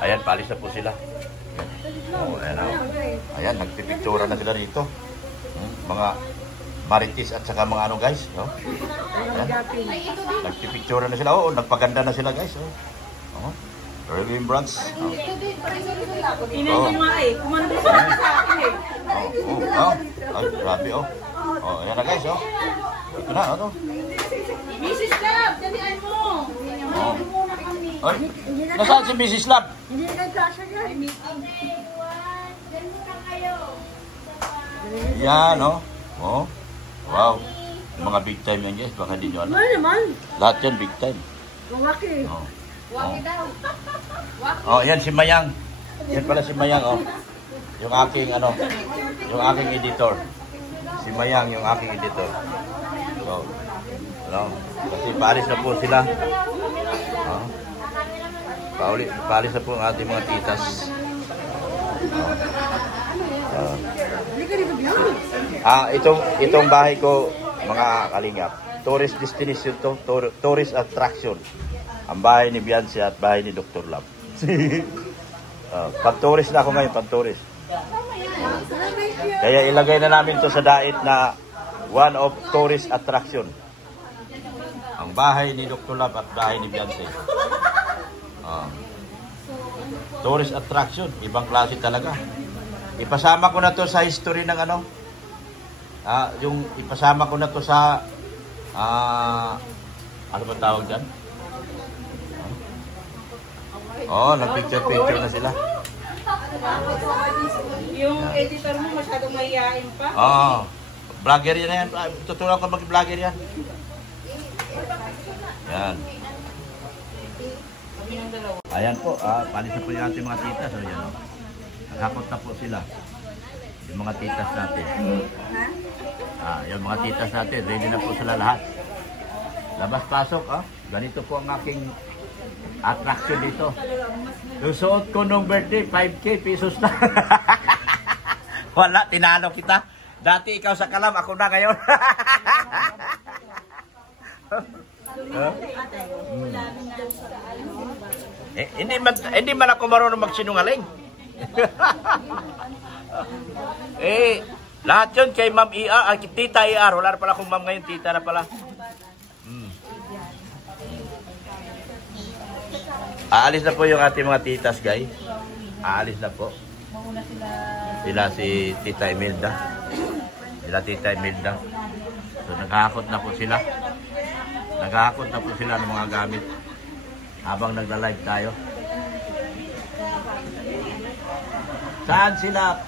Ayan, paalis na po sila. Oh, ayan, ayan, nagpipictura na sila rito. Mga marites at saka mga ano guys. No? Nagpipictura na sila. Oo, nagpaganda na sila guys. Oh. Remembrance. Inay nga eh. Kumanda sa akin eh. Ay, grabe oh. Oh, ayan na guys oh. Ito na, ano? Mrs. Love, dalian mo. Oh. Ay, nasaan si Mrs. Love? Hindi nagkasya yan. Yan, no? Oh. Wow. Mga big time yan, guys. Baka hindi nyo alam. Ano naman? Lahat yan, big time. Waki. Oh. Waki daw. Oh, yan si Mayang. Yan pala si Mayang, oh. Yung aking, ano, yung aking editor. Si Mayang, yung aking editor. So, ano, kasi paalis na po sila. Oh. Paalis na po ang ating mga titas. Itong bahay ko, mga kalingap, tourist destination to, tourist attraction. Ang bahay ni Beyonce at bahay ni Dr. Love. Pag-tourist na ako ngayon, pag-tourist. Kaya ilagay na namin to sa dait na one of tourist attraction. Ang bahay ni Dr. Love at bahay ni Beyonce. Tourist attraction, ibang klase talaga. Ipasama ko na to sa history ng ano. Yung ipasama ko na to sa ano ba tawag diyan? Oh, nag-picture na sila. Yung editor mo masyadong mahihain pa. Oh, vlogger yan. Tuturuan ko mag-vlogger yan. Yan. Ayan po, palis na po yung ating mga titas. So, yan, nakakot na po sila. Yung mga titas natin. Yung mga titas natin, ready na po sila lahat. Labas-pasok, ganito po ang aking attraction dito. Yung suot ko nung birthday, 5K pesos na. Wala, tinalo kita. Dati ikaw sa Kalam, ako na ngayon. Hindi man ako marunong magsinungaling. Lahat yun kay Ma'am ER, Tita ER. Wala na pala akong ma'am ngayon, tita na pala. Aalis na po yung ating mga titas, guys. Aalis na po. Sila si Tita Imelda. So, naghahakot na po sila. Naghahakot na po sila ng mga gamit habang nagla-live tayo. Saan sila?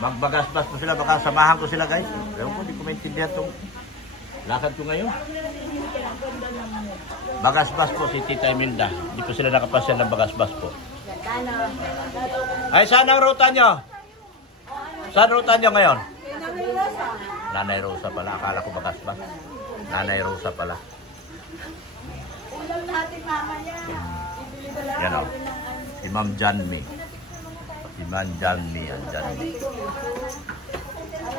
Magbagasbas po sila. Baka samahan ko sila, guys. Pero ko, hindi ko maintindihan itong lakad ko ngayon. Bagasbas po si Tita Imelda. Hindi po sila nakapasyan ng bagasbas po. Ay, saan ang ruta nyo? Saan ruta nyo ngayon? Nanay Rosa pala. Akala ko bagasbas. Nanay Rosa pala. Yan o. Si Ma'am Janmi. Si Ma'am Janmi.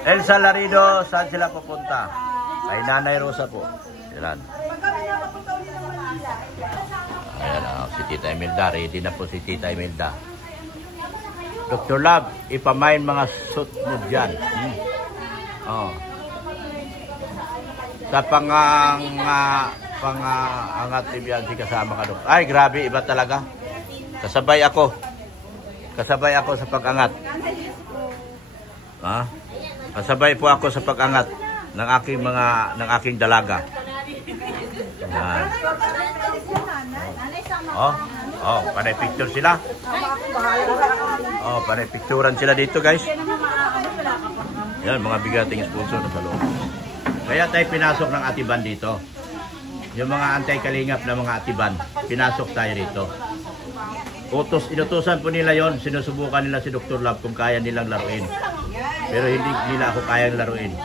Elsa Larido, saan sila pupunta? Ay Nanay Rosa po. Yan. Ayan o. Si Tita Imelda. Ready na po si Tita Imelda. Dr. Love, ipamain mga suit mo dyan. Sa pangangat ni Beyonce kasama ka doon. Ay, grabe, iba talaga. Kasabay ako sa pag-angat. Kasabay po ako sa pag-angat ng aking dalaga. Yan. Panay picture sila. Panay picturean sila dito, guys. Yan, mga bigating sponsor na sa loob. Kaya tayo pinasok ng Atiban dito. Yung mga anti-kalingap na mga Atiban, pinasok tayo dito. Inutusan po nila yon, sinusubukan nila si Dr. Love kung kaya nilang laruin. Pero hindi nila ako kayang laruin.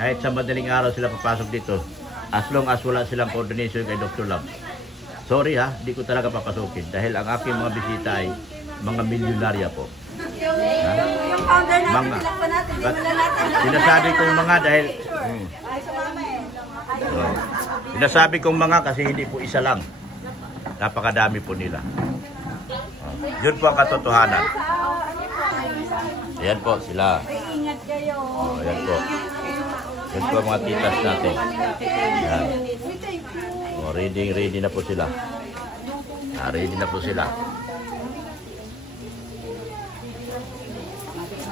Kahit sa madaling araw sila papasok dito, as long as wala silang coordination kay Dr. Love. Sorry di ko talaga papasukin dahil ang aking mga bisita ay mga milyonarya po. Yung founder natin, mga. pa natin, di wala natin. Sinasabi kong mga dahil sinasabi kong mga kasi hindi po isa lang. Napakadami po nila. Yun po ang katotohanan. Ayan po sila. Ayan po. Yan po ang mga titas natin. Ayan. Ready na po sila. Ready na po sila.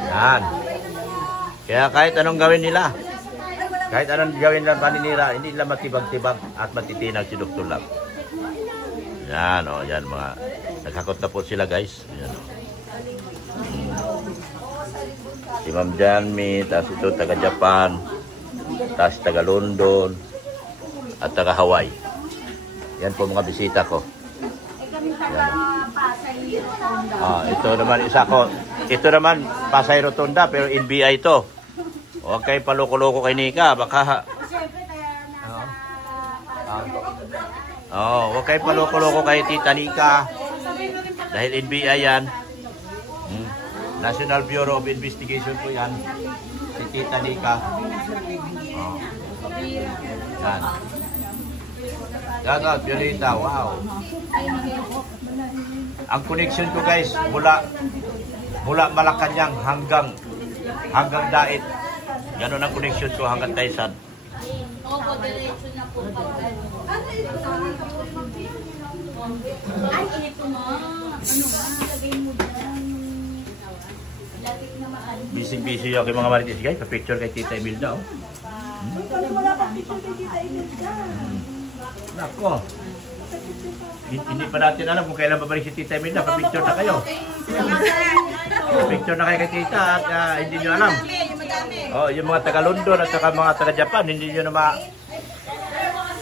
Yan. Kaya kahit anong gawin nila, kahit anong gawin lang paninira, hindi nila matibag-tibag at matitinag si Dr. Love. Yan, o. Yan, mga nakakot na po sila, guys. Yan, o. Si Ma'am Janmi, tapos ito taga-Japan, tapos taga-London, at taga-Hawaii. Yan po mga bisita ko. Ito naman isa ko. Ito naman Pasay Rotonda pero NBI ito. Huwag kayo paloko-loko kay Nika, baka huwag kayo paloko-loko kay Tita Nika. Dahil NBI yan. National Bureau of Investigation po yan. Si Tita Nika. Yan. Gagat, Violeta, wow. Ang connection ko guys, mula Malacanang hanggang Dait. Ganon ang connection ko hanggang Taysan. Opo, diretso na po. Ay, ito mo. Ano nga, lagay mo dyan. Lapit na maano. Busy ako kay mga marites guys. Pa-picture kay Tita Imelda. Wala pa picture kay Tita Imelda. Nako. Hindi pa natin alam kung kailan babalik si Tita Imelda. Pa-picture na kayo. Pa-picture na kayo kay Tita at hindi nyo alam. Oh, yung mga taga-London at saka mga taga-Japan, hindi nyo naman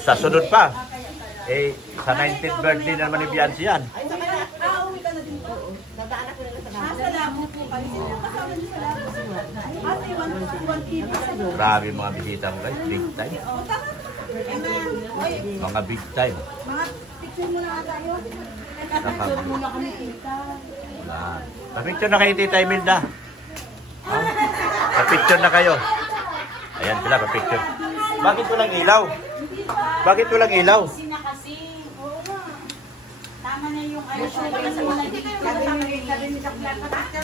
sa sunod pa. Eh, sa 19th birthday na naman ni Beyonce yan. Grabe mga bisita mo guys, big time. Mga big time. Picture mo na tayo. Picture muna kami, tita. Pa-picture na kayo Tita Imelda. Pa-picture na kayo. Ayan sila, pa-picture. Bakit walang ilaw? Bakit walang ilaw? Kasi na kasi. Tama na yung ano siya. Kasi wala dito. Picture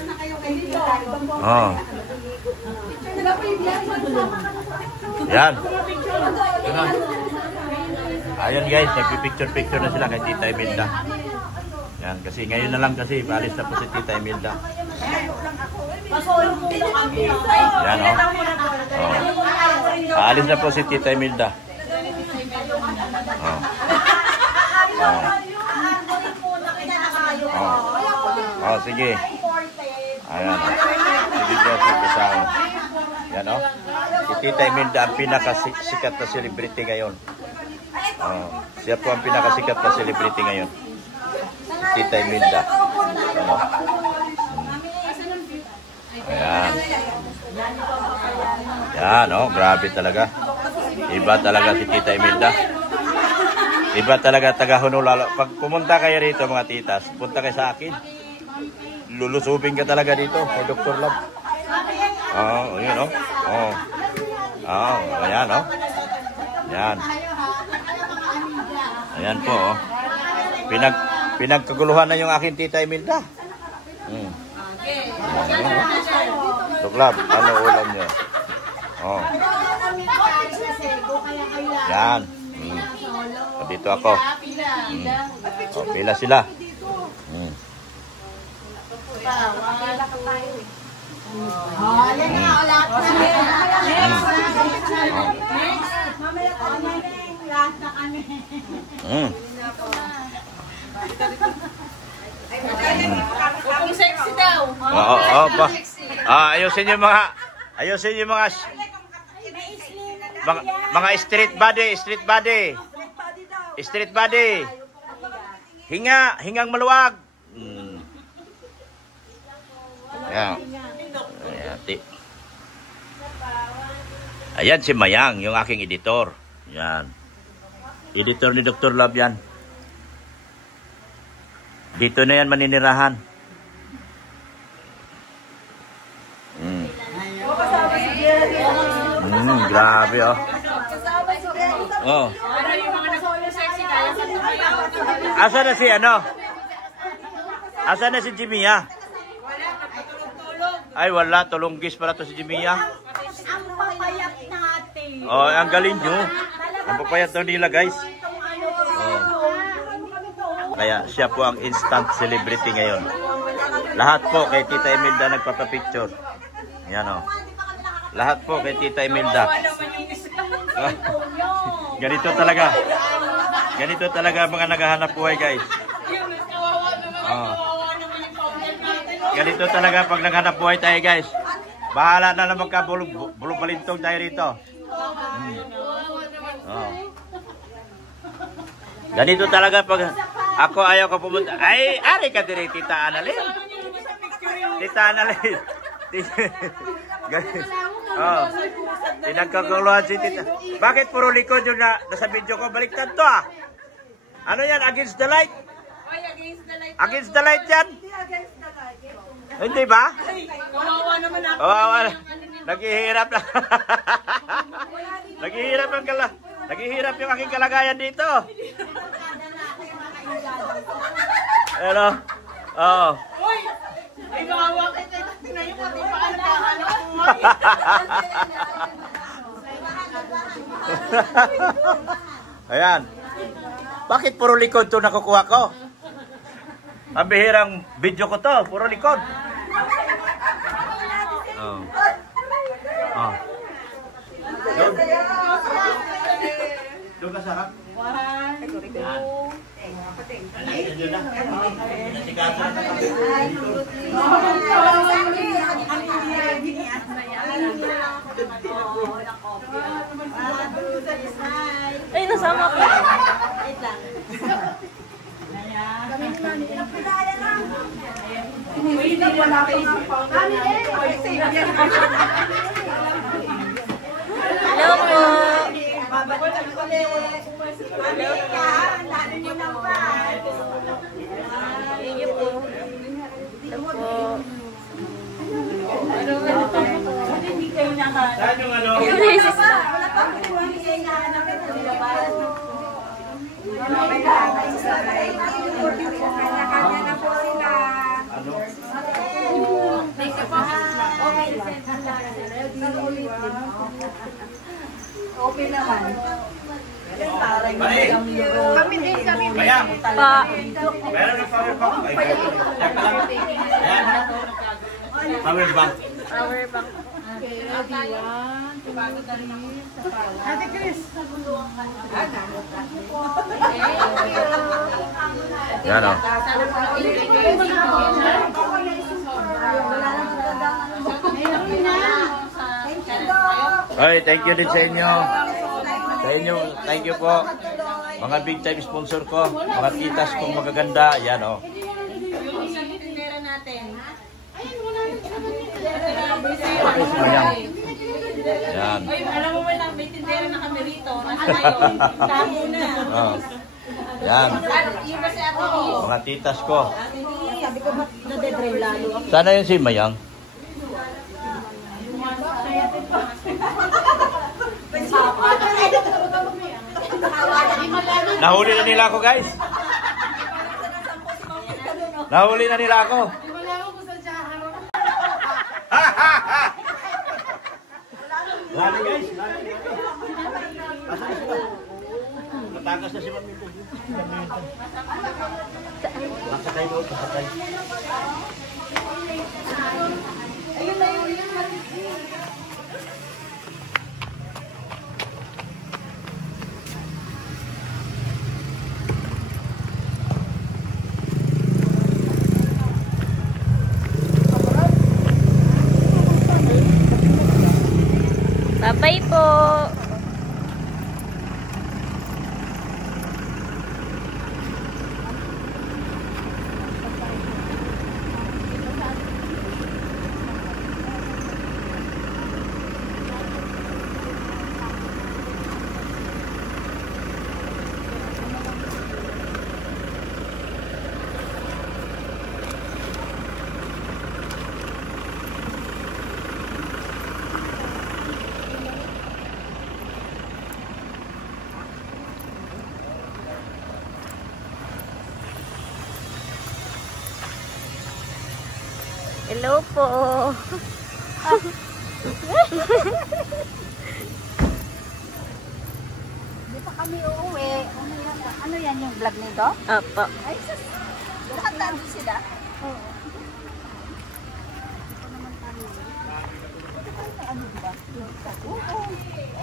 na kayo kay Tita. Oh. Yan. Ayan guys, nagpipicture-picture na sila kay Tita Imelda. Yan, kasi ngayon na lang kasi, paalis na po si Tita Imelda. Pasolo po na kami. Yan o. Oh. Paalis na po si Tita Imelda. Oh. Oh. Oh, sige. Ayan. Sige, Joseph Kasama. Yan o. Si Tita Imelda ang pinakasikat na celebrity ngayon. Oh. Siya po ang pinakasikat na celebrity ngayon. Si Tita Imelda. Ano? Ayan. Yan, oh, grabe talaga. Iba talaga si Tita Imelda. Iba talaga taga-Honolulu. Pag pumunta kayo rito mga titas, punta kayo sa akin. Lulusubin ka talaga dito kay Dr. Love. Oh, yun oh. Oh. Oh, ayan oh. Yan. Ayan po oh. Pinagkaguluhan na yung aking Tita Imelda. Dr. Love, ano ulam niyo? Oh. Yan. Dito ako. Oh, pila sila. Yan na, lahat na. Mamaya ka na lahat na kami. Kung sexy daw. Oo, pa. Ayusin yung mga street body. Hingang maluwag. Ayan. Ayan si Mayang, yung aking editor. Yan. Editor ni Dr. Love yan. Dito na yan maninirahan. Grabe oh. Oh. Ano yung mga nag-sexy kaya sa tumayo? Asa na si ano? Asa na si Jimia? Ay, wala. Tulunggis pala to si Jimia. Ang papayat natin. Oh, ang galing nyo. Ang papayat daw nila, guys. Oh. Kaya siya po ang instant celebrity ngayon. Lahat po kay Tita Imelda nagpapapicture. Yan o. Lahat po kay Tita Imelda. Ganito talaga. Ganito talaga mga naghahanap buhay, guys. Oh. Ganito talaga pag naghanap buhay tayo, guys. Bahala na lang magka-bulong-balintong tayo rito. Oh. Ganito talaga pag ako ayaw ko pumunta. Ay, ari ka dire, Tita Annalyn. Tita Annalyn. Oh. Pinagkakuluhan si Tita. Bakit puro likod yun na nasa video ko? Baliktad to ah. Ano yan? Against the light? Against the light yan? Hindi ba? Kawawa naman ako. Kawawa. Naghihirap na. Naghihirap yung aking kalagayan dito. Pero, oo. Uy! Ay, kawawa kita. Tingnan yung pati pa ka nagkahanap buhay. Ayan. Bakit puro likod to nakukuha ko? Ang bihirang video ko to, puro likod. Oh. Oh. Doon ka sarap. Ay, nasama ko. Wait lang. Wala kayo sa Hello po. Babalik ulit. Mami ka, lalo nyo lang pa. Thank you po. Hello po. Hindi kayo nakahanap. Saan yung ano? Wala pa kung hindi kayo nahanap. Kanya-kanya na po sila. Ano? Okay naman. Kami din, kami din. Kaya, Pa. meron ng power bank. Yan ka lang. Ayan. Power bank. Power bank. Ate Chris. Yan o. Ay, thank you din sa inyo. Sa inyo, thank you po. Mga big time sponsor ko, mga titas kong magaganda, yan o. Okay, sumayang. Yan. Ay, alam mo ba na may tindera na kami rito. Nasa ngayon, tago na. Oh. Yan. Yung kasi ako, Mga titas ko. Sabi ko, nadedrive lalo ako. Sana yun si Mayang. Nahuli na nila ako, guys. Nahuli na nila ako. Lali, guys. Lali. Asan sila? Matagas na si Mami. Masakay mo, masakay. Bye-bye po. Hello po. Di pa kami uuwi. Ano yan yung vlog nito? Opo. Ay, sus. Lahat nandun sila? Oo. Ano ba? Oo.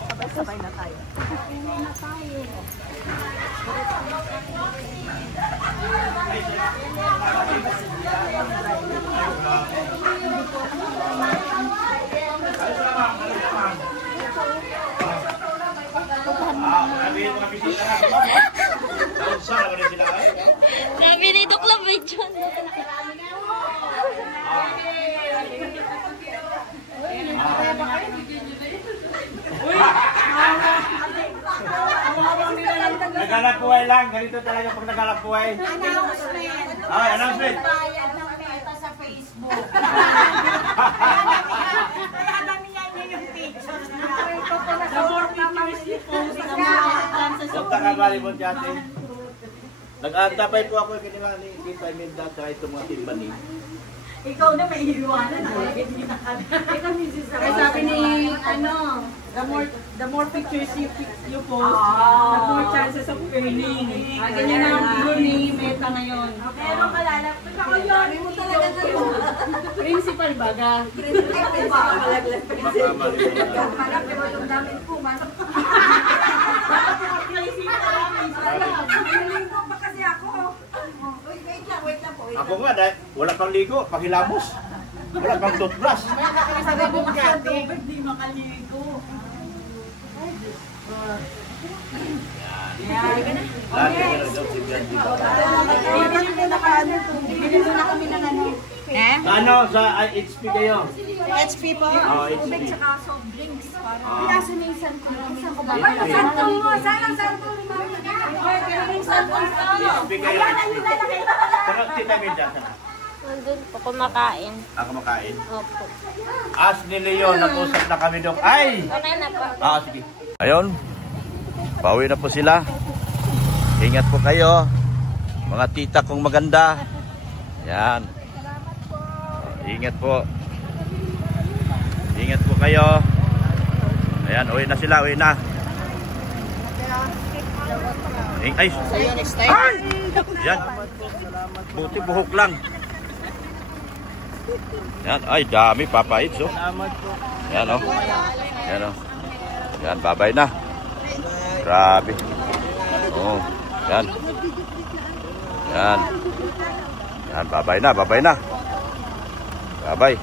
Sabay-sabay na tayo. Sabay na tayo. Sabi ni Doc Lamidjon. Naghanap buhay lang. Ganito talaga pag naghanap buhay. Announcement. Ay, announcement. Bayad ng meta sa Facebook. Kaya namin yan yung pictures na. The more pictures you post, the more Punta ka bali mo dyan. Nag-antapay po ako kinila ni Tita Imelda sa itong mga timbani. ikaw na may iiwanan. Ikaw Mrs. Ay, sabi ni, ano, the more pictures you post, the more chances of earning. Ganyan na ang goal ni Meta ngayon. Pero kalalap. Ako yun. Mo talaga na yun. Principal baga. Baka malaglag. Baka mali mo na. Parang pero yung damit ko, manok. Naliligo pa kasi ako. Wait lang po. Ako nga, dahil wala pang ligo, pakilamos. Wala pang toothbrush. Sabi ko kasi ang tubig, di makaligo. Lahat yung ginagawa si Bian, di ba? Bili na kami ng ano. Ano, sa HP kayo? HP po? Oo, HP. Tubig tsaka soft drinks. Ah. Kaso na yung santol. HP. Santol mo! Saan ang santol mo? Yung santol ko. HP kayo, HP. Pero Tita Imelda, sana? Nandun po kumakain. Ako makain. Opo. As ni Leon, nag-usap na kami doon. Ay! Kumain na po. Sige. Ayun, pauwi na po sila. Ingat po kayo, mga tita kong maganda. Yan. Ingat po. Ingat po kayo. Ayan, uwi na sila, uwi na. Ay! Ay! Yan. Buti buhok lang. Yan, ay dami papait, so. Yan, oh. Yan, oh. Yan, babay na. Grabe. Oh, yan. Yan. Yan, babay na, babay na. Babay.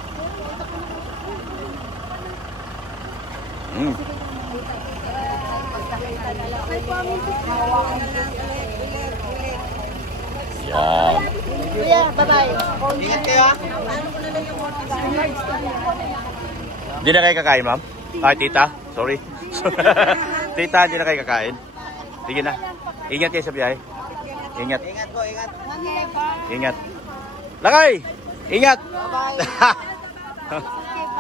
Yan. Kuya, bye-bye. Ingat kayo. Hindi na kayo kakain, ma'am? Ay, tita. Sorry. Tita, hindi na kayo kakain. Sige na. Ingat kayo sa biyahe. Ingat. Ingat po, ingat. Ingat. Lakay! Ingat!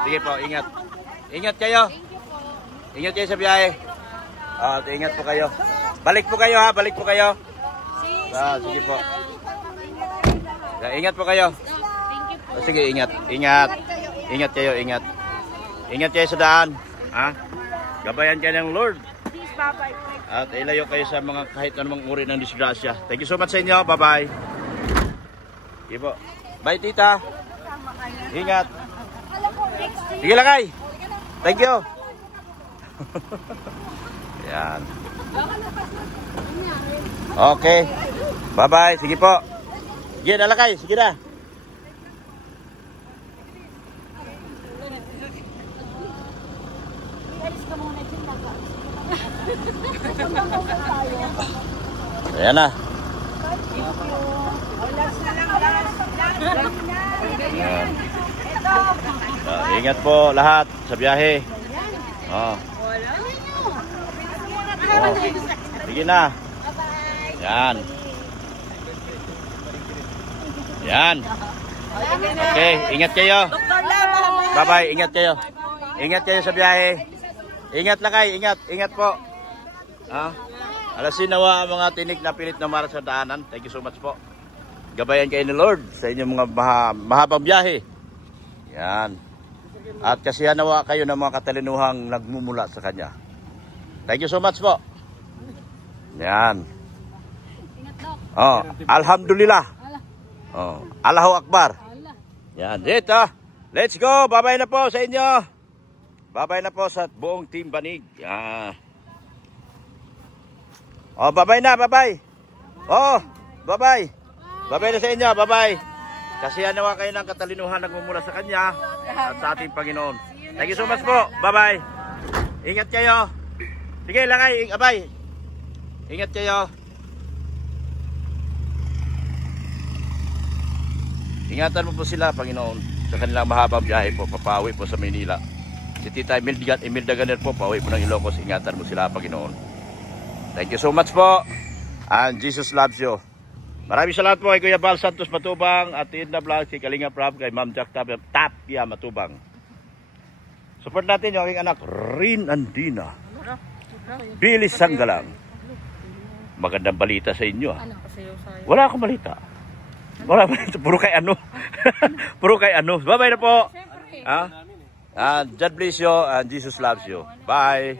Sige po, ingat. Ingat kayo. Ingat kayo sa biyahe. Ingat po kayo. Balik po kayo, ha? Balik po kayo. Sige po. Ingat po kayo. Sige, ingat. Ingat. Ingat kayo, ingat. Ingat kayo sa daan. Ha? Gabayan kayo ng Lord. At ilayo kayo sa mga kahit anumang uri ng disgrasya. Thank you so much sa inyo. Bye-bye. Sige po. Bye, tita. Ingat. Sige, Lakay. Thank you. Yan. Okay. Bye-bye. Sige po. Sige na, Lakay. Sige na. Ayan na. Ayan. Ingat po lahat sa biyahe. Sige na. Yan. Yan. Okay, ingat kayo. Bye-bye, ingat kayo. Ingat kayo sa biyahe. Ingat lang kayo, ingat. Ingat po. Alasin nawa ang mga tinik na pilit na mara sa daanan. Thank you so much po. Gabayan kayo ni Lord sa inyong mga mahabang biyahe. Yan. At kasihan nawa kayo ng mga katalinuhang nagmumula sa kanya. Thank you so much po. Yan. Oh, alhamdulillah. Oh, Allahu Akbar. Yan, dito. Let's go. Bye-bye na po sa inyo. Bye-bye na po sa buong Team Banig. Yan. Oh, bye-bye na, bye-bye. Oh, bye-bye. Bye-bye na sa inyo, bye-bye. Kasihan nawa kayo ng katalinuhan nagmumula sa kanya at sa ating Panginoon. Thank you so much po. Bye-bye. Ingat kayo. Sige, lakay. Abay. Ingat kayo. Ingatan mo po sila, Panginoon, sa kanilang mahabang biyahe po, papawi po sa Maynila. Si Tita Imelda Ganer po, pauwi po ng Ilocos. Ingatan mo sila, Panginoon. Thank you so much po. And Jesus loves you. Maraming salamat po kay Kuya Val Santos Matubang at Edna Vlog, kay Kalinga Prab, kay Ma'am Jack Tapia Matubang. Support natin yung aking anak, Rin Andina. Bilis Sanggalang. Magandang balita sa inyo. Wala akong balita. Wala balita. Puro kay ano. Puro kay ano. Bye-bye na po. God bless you and Jesus loves you. Bye.